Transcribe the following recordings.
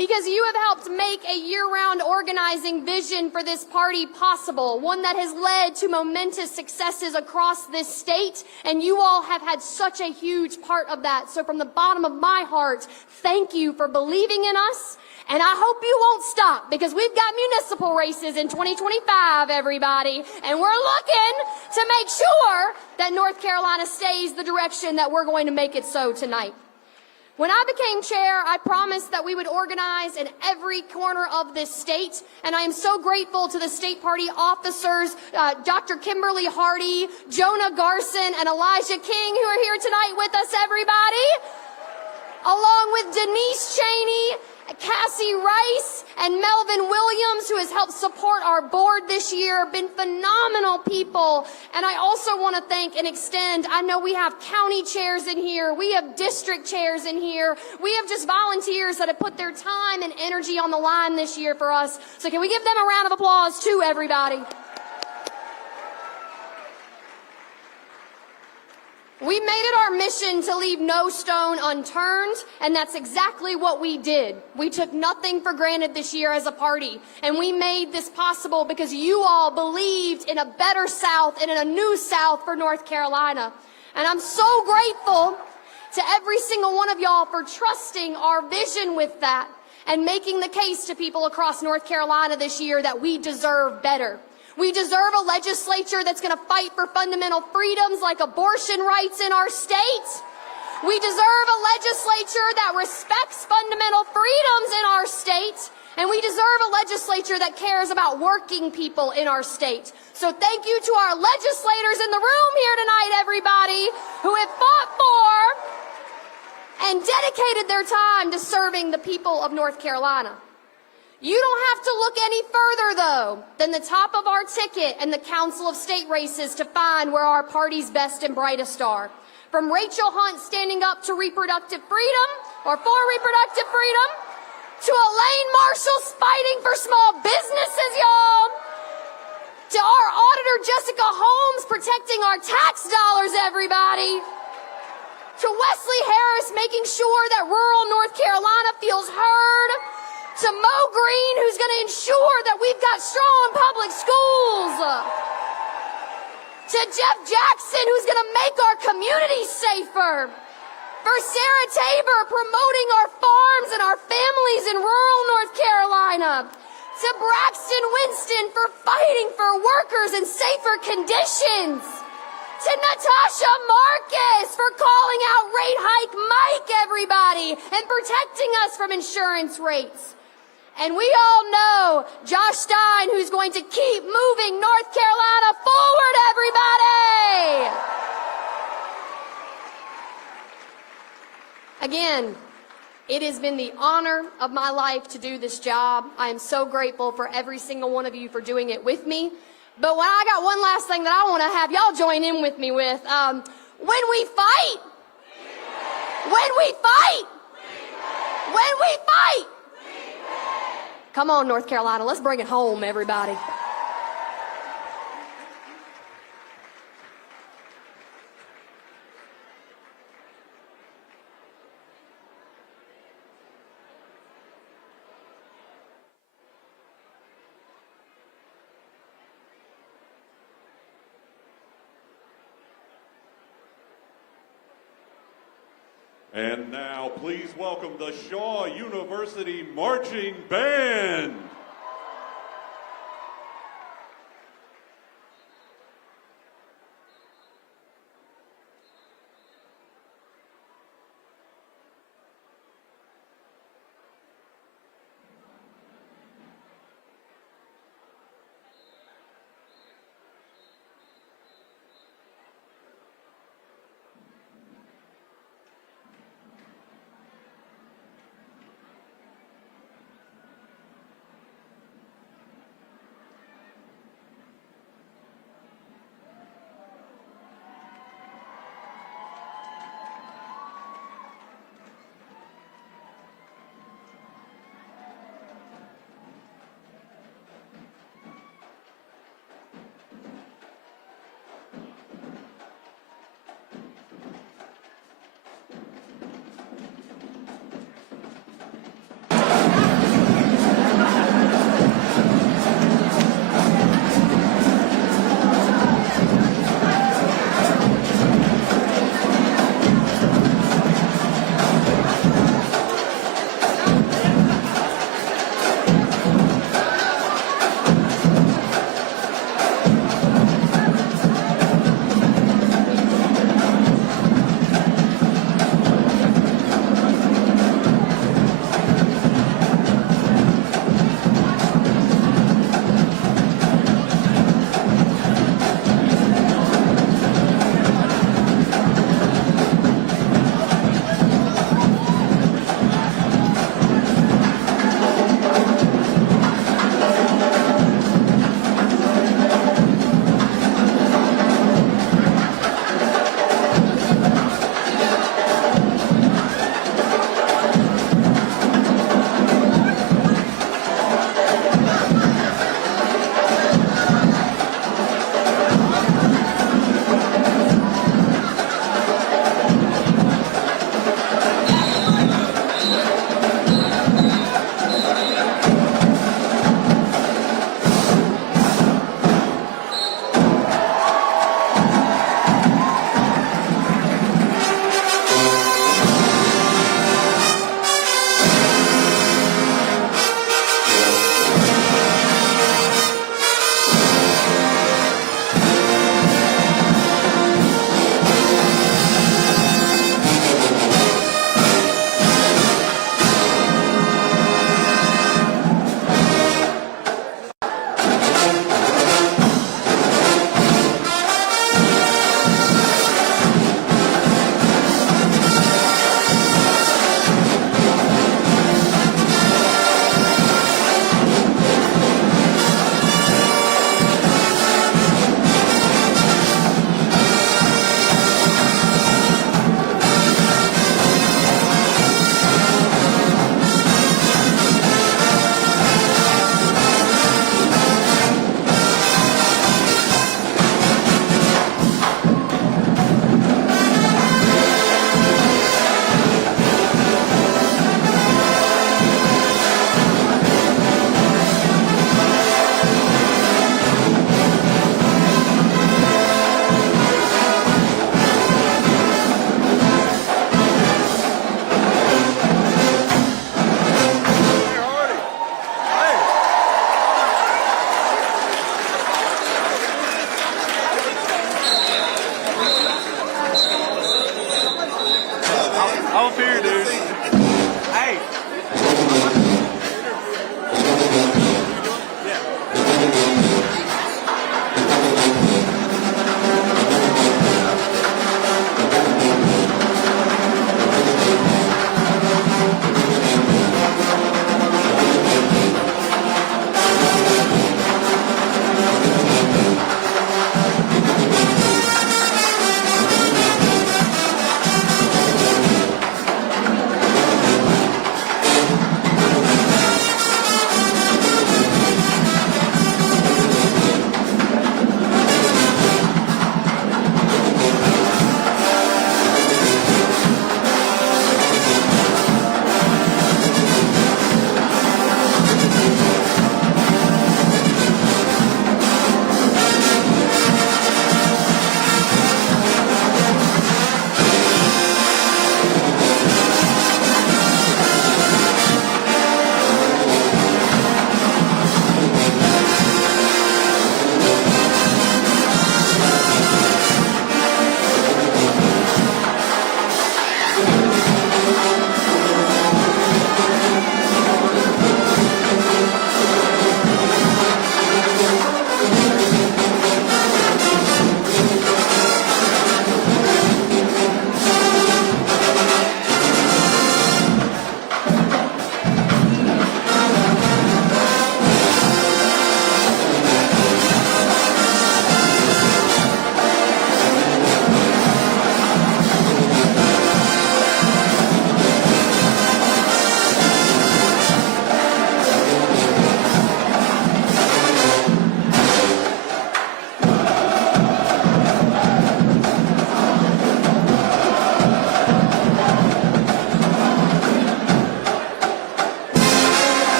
because you have helped make a year-round organizing vision for this party possible, one that has led to momentous successes across this state, and you all have had such a huge part of that. So from the bottom of my heart, thank you for believing in us, and I hope you won't stop, because we've got municipal races in 2025, everybody, and we're looking to make sure that North Carolina stays the direction that we're going to make it so tonight. When I became chair, I promised that we would organize in every corner of this state, and I am so grateful to the state party officers, Dr. Kimberly Hardy, Jonah Garson, and Elijah King, who are here tonight with us, everybody, along with Denise Cheney, Cassie Rice, and Melvin Williams, who has helped support our board this year, been phenomenal people. And I also want to thank and extend, I know we have county chairs in here, we have district chairs in here, we have just volunteers that have put their time and energy on the line this year for us. So can we give them a round of applause too, everybody? We made it our mission to leave no stone unturned, and that's exactly what we did. We took nothing for granted this year as a party, and we made this possible because you all believed in a better South and in a new South for North Carolina. And I'm so grateful to every single one of y'all for trusting our vision with that and making the case to people across North Carolina this year that we deserve better. We deserve a legislature that's going to fight for fundamental freedoms like abortion rights in our state. We deserve a legislature that respects fundamental freedoms in our state. And we deserve a legislature that cares about working people in our state. So thank you to our legislators in the room here tonight, everybody, who have fought for and dedicated their time to serving the people of North Carolina. You don't have to look any further, though, than the top of our ticket and the Council of State races to find where our party's best and brightest are. From Rachel Hunt standing up to reproductive freedom, or for reproductive freedom, to Elaine Marshall fighting for small businesses, y'all, to our auditor Jessica Holmes protecting our tax dollars, everybody, to Wesley Harris making sure that rural North Carolina feels heard, to Mo Green, who's going to ensure that we've got strong public schools, to Jeff Jackson, who's going to make our communities safer, for Sarah Tabor promoting our farms and our families in rural North Carolina, to Braxton Winston for fighting for workers in safer conditions, to Natasha Marcus for calling out rate hike Mike, everybody, and protecting us from insurance rates. And we all know Josh Stein, who's going to keep moving North Carolina forward, everybody! Again, it has been the honor of my life to do this job. I am so grateful for every single one of you for doing it with me. But I got one last thing that I want to have y'all join in with me with. When we fight, when we fight, when we fight, come on, North Carolina, let's bring it home, everybody. And now, please welcome the Shaw University Marching Band.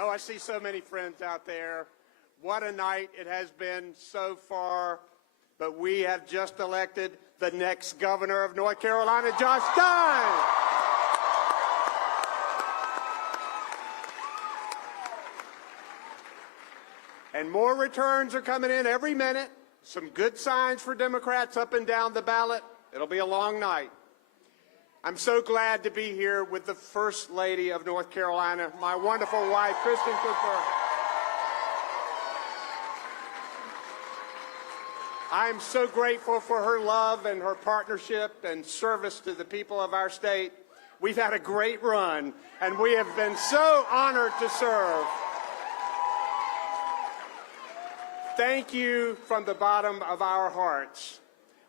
Oh, I see so many friends out there. What a night it has been so far. But we have just elected the next governor of North Carolina, Josh Stein. And more returns are coming in every minute. Some good signs for Democrats up and down the ballot. It'll be a long night. I'm so glad to be here with the First Lady of North Carolina, my wonderful wife, Kristen Cooper. I'm so grateful for her love and her partnership and service to the people of our state. We've had a great run, and we have been so honored to serve. Thank you from the bottom of our hearts.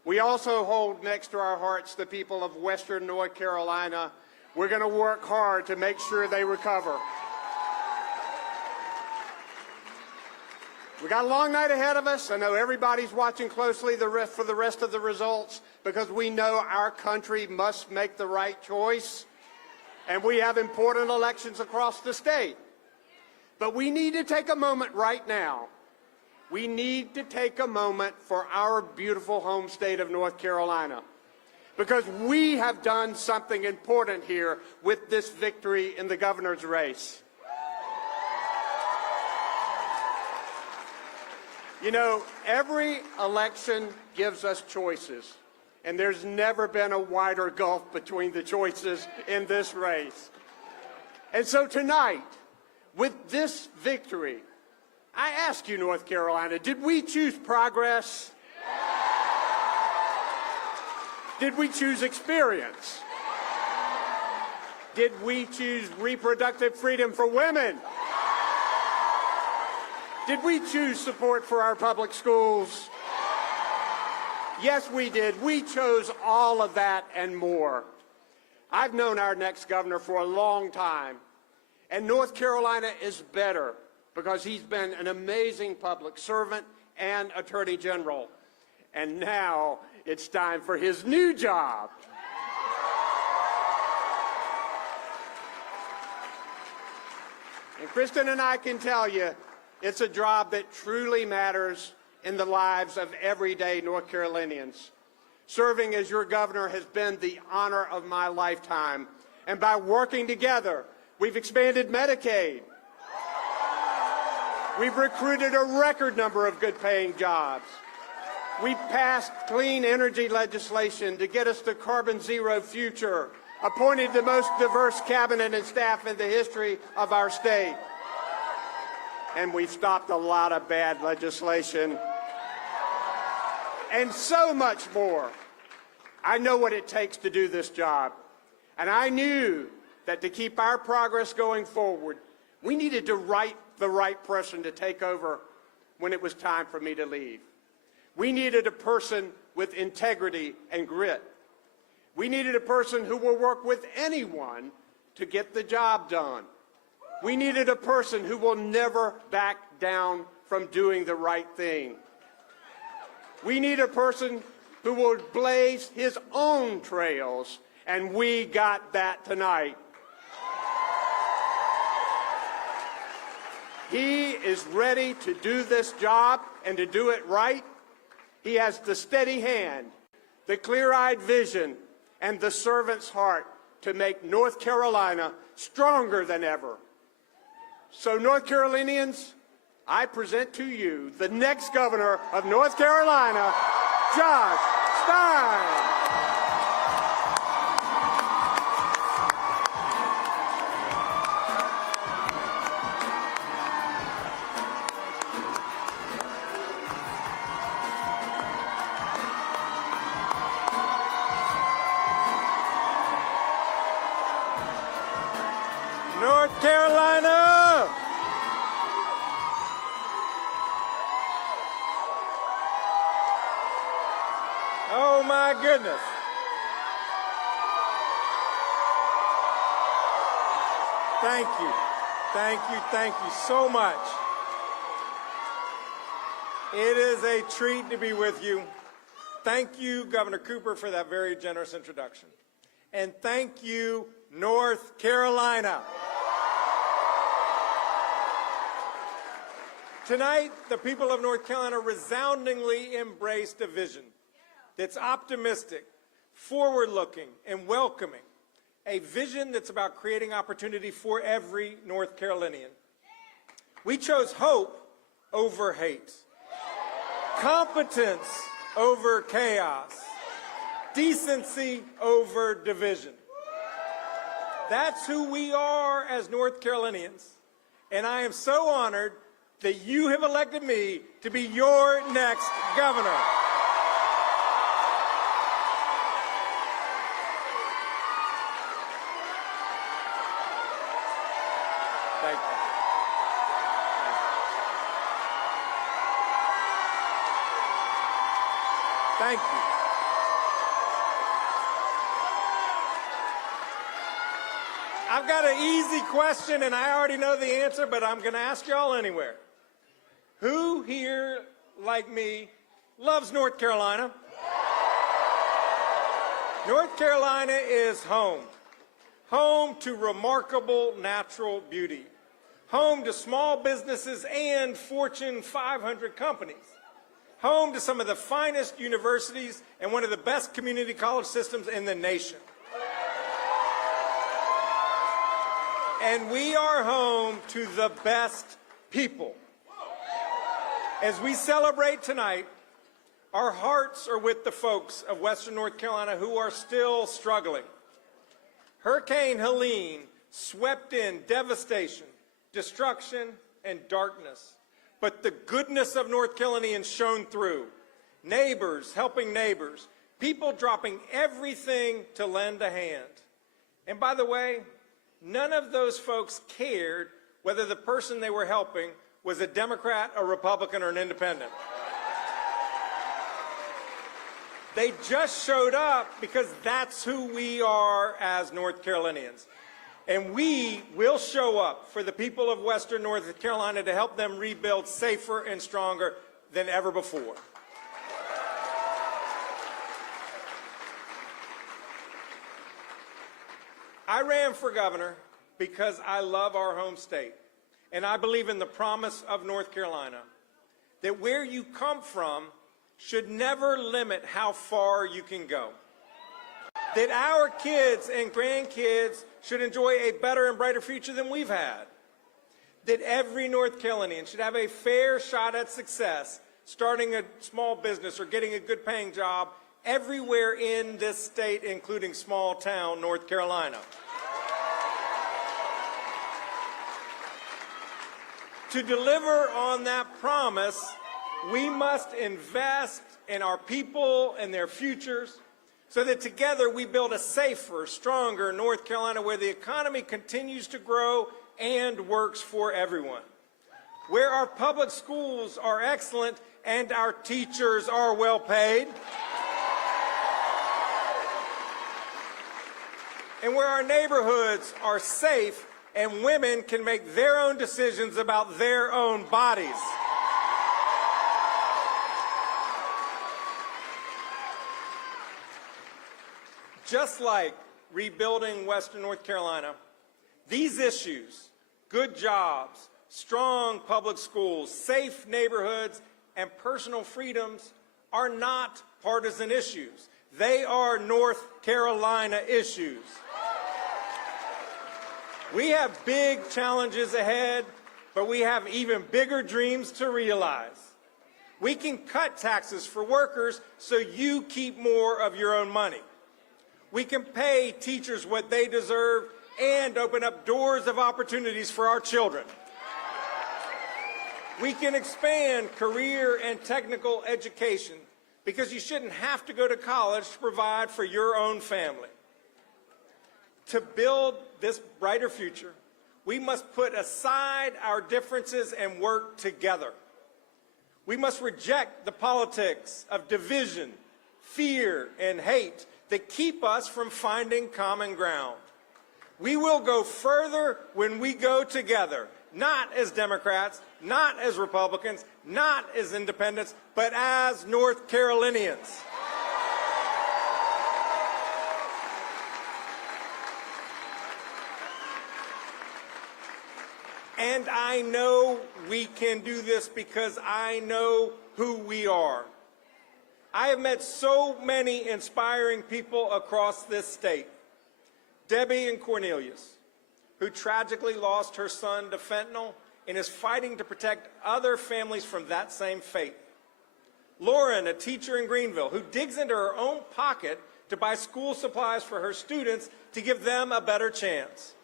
We also hold next to our hearts the people of Western North Carolina. We're going to work hard to make sure they recover. We got a long night ahead of us. I know everybody's watching closely for the rest of the results because we know our country must make the right choice, and we have important elections across the state. But we need to take a moment right now. We need to take a moment for our beautiful home state of North Carolina, because we have done something important here with this victory in the governor's race. You know, every election gives us choices, and there's never been a wider gulf between the choices in this race. And so tonight, with this victory, I ask you, North Carolina, did we choose progress? Did we choose experience? Did we choose reproductive freedom for women? Did we choose support for our public schools? Yes, we did. We chose all of that and more. I've known our next governor for a long time, and North Carolina is better because he's been an amazing public servant and attorney general. And now it's time for his new job. And Kristen and I can tell you, it's a job that truly matters in the lives of everyday North Carolinians. Serving as your governor has been the honor of my lifetime. And by working together, we've expanded Medicaid. We've recruited a record number of good-paying jobs. We've passed clean energy legislation to get us to carbon zero future, appointed the most diverse cabinet and staff in the history of our state. And we've stopped a lot of bad legislation. And so much more. I know what it takes to do this job. And I knew that to keep our progress going forward, we needed to write the right person to take over when it was time for me to leave. We needed a person with integrity and grit. We needed a person who will work with anyone to get the job done. We needed a person who will never back down from doing the right thing. We need a person who will blaze his own trails, and we got that tonight. He is ready to do this job and to do it right. He has the steady hand, the clear-eyed vision, and the servant's heart to make North Carolina stronger than ever. So, North Carolinians, I present to you the next governor of North Carolina, Josh Stein. North Carolina! Oh my goodness. Thank you. Thank you. Thank you so much. It is a treat to be with you. Thank you, Governor Cooper, for that very generous introduction. And thank you, North Carolina. Tonight, the people of North Carolina resoundingly embraced a vision that's optimistic, forward-looking, and welcoming. A vision that's about creating opportunity for every North Carolinian. We chose hope over hate, competence over chaos, decency over division. That's who we are as North Carolinians, and I am so honored that you have elected me to be your next governor. Thank you. Thank you. I've got an easy question, and I already know the answer, but I'm going to ask y'all anyway. Who here, like me, loves North Carolina? North Carolina is home. Home to remarkable natural beauty. Home to small businesses and Fortune 500 companies. Home to some of the finest universities and one of the best community college systems in the nation. And we are home to the best people. As we celebrate tonight, our hearts are with the folks of Western North Carolina who are still struggling. Hurricane Helene swept in devastation, destruction, and darkness. But the goodness of North Carolinians shone through. Neighbors helping neighbors, people dropping everything to lend a hand. And by the way, none of those folks cared whether the person they were helping was a Democrat, a Republican, or an independent. They just showed up because that's who we are as North Carolinians. And we will show up for the people of Western North Carolina to help them rebuild safer and stronger than ever before. I ran for governor because I love our home state, and I believe in the promise of North Carolina, that where you come from should never limit how far you can go. That our kids and grandkids should enjoy a better and brighter future than we've had. That every North Carolinian should have a fair shot at success, starting a small business or getting a good paying job everywhere in this state, including small town North Carolina. To deliver on that promise, we must invest in our people and their futures so that together we build a safer, stronger North Carolina where the economy continues to grow and works for everyone. Where our public schools are excellent and our teachers are well paid. And where our neighborhoods are safe and women can make their own decisions about their own bodies. Just like rebuilding Western North Carolina, these issues, good jobs, strong public schools, safe neighborhoods, and personal freedoms are not partisan issues. They are North Carolina issues. We have big challenges ahead, but we have even bigger dreams to realize. We can cut taxes for workers so you keep more of your own money. We can pay teachers what they deserve and open up doors of opportunities for our children. We can expand career and technical education because you shouldn't have to go to college to provide for your own family. To build this brighter future, we must put aside our differences and work together. We must reject the politics of division, fear, and hate that keep us from finding common ground. We will go further when we go together, not as Democrats, not as Republicans, not as independents, but as North Carolinians. And I know we can do this because I know who we are. I have met so many inspiring people across this state. Debbie and Cornelius, who tragically lost her son to fentanyl and is fighting to protect other families from that same fate. Lauren, a teacher in Greenville, who digs into her own pocket to buy school supplies for her students to give them a better chance.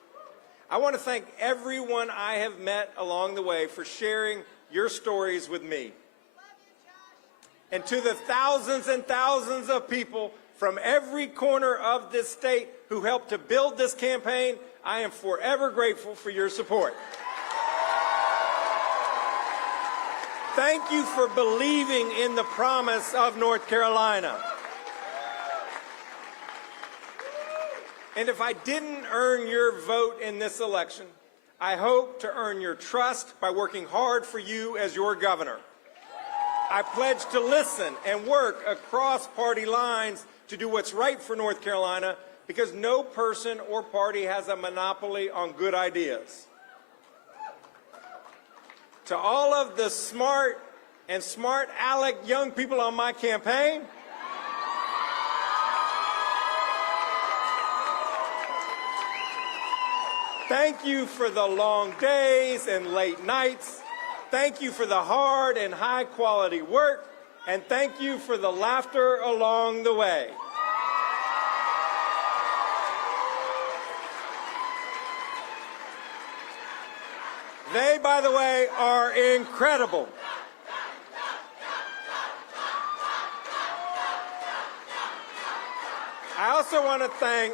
I want to thank everyone I have met along the way for sharing your stories with me. And to the thousands and thousands of people from every corner of this state who helped to build this campaign, I am forever grateful for your support. Thank you for believing in the promise of North Carolina. And if I didn't earn your vote in this election, I hope to earn your trust by working hard for you as your governor. I pledge to listen and work across party lines to do what's right for North Carolina, because no person or party has a monopoly on good ideas. To all of the smart and smart aleck young people on my campaign, thank you for the long days and late nights. Thank you for the hard and high quality work. And thank you for the laughter along the way. They, by the way, are incredible. I also want to thank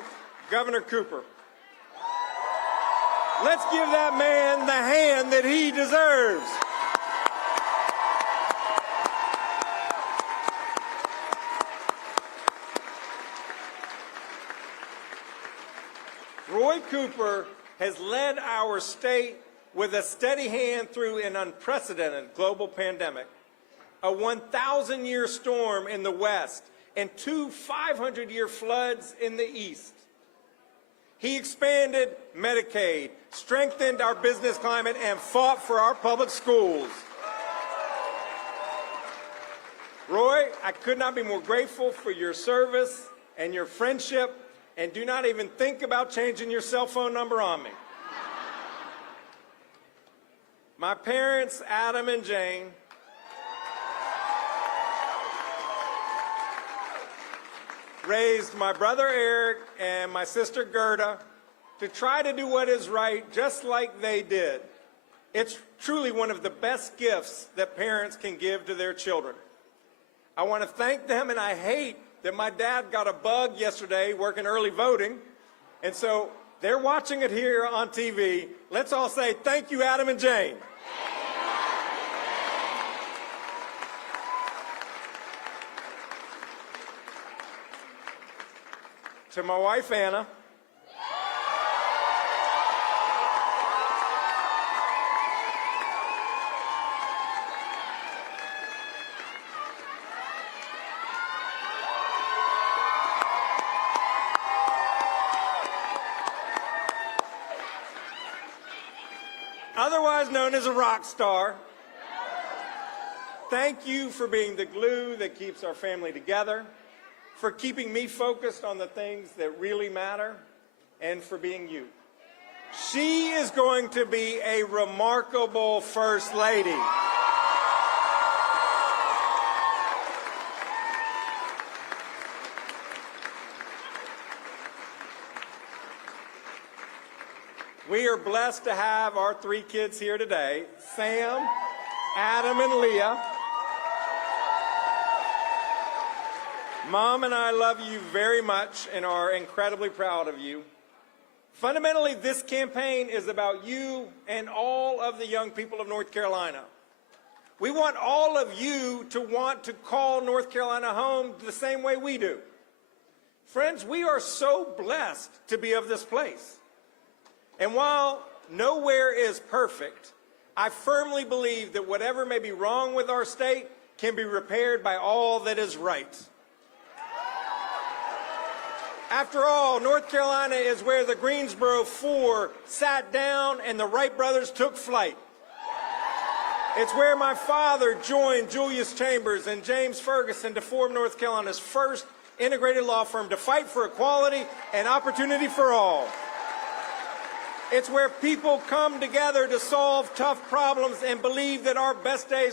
Governor Cooper. Let's give that man the hand that he deserves. Roy Cooper has led our state with a steady hand through an unprecedented global pandemic, a 1,000-year storm in the West, and 2 500-year floods in the East. He expanded Medicaid, strengthened our business climate, and fought for our public schools. Roy, I could not be more grateful for your service and your friendship, and do not even think about changing your cell phone number on me. My parents, Adam and Jane, raised my brother Eric and my sister Gerda to try to do what is right just like they did. It's truly one of the best gifts that parents can give to their children. I want to thank them, and I hate that my dad got a bug yesterday working early voting, and so they're watching it here on TV. Let's all say thank you, Adam and Jane. To my wife, Anna. Otherwise known as a rock star. Thank you for being the glue that keeps our family together, for keeping me focused on the things that really matter, and for being you. She is going to be a remarkable First Lady. We are blessed to have our 3 kids here today, Sam, Adam, and Leah. Mom and I love you very much and are incredibly proud of you. Fundamentally, this campaign is about you and all of the young people of North Carolina. We want all of you to want to call North Carolina home the same way we do. Friends, we are so blessed to be of this place. And while nowhere is perfect, I firmly believe that whatever may be wrong with our state can be repaired by all that is right. After all, North Carolina is where the Greensboro Four sat down and the Wright brothers took flight. It's where my father joined Julius Chambers and James Ferguson to form North Carolina's first integrated law firm to fight for equality and opportunity for all. It's where people come together to solve tough problems and believe that our best days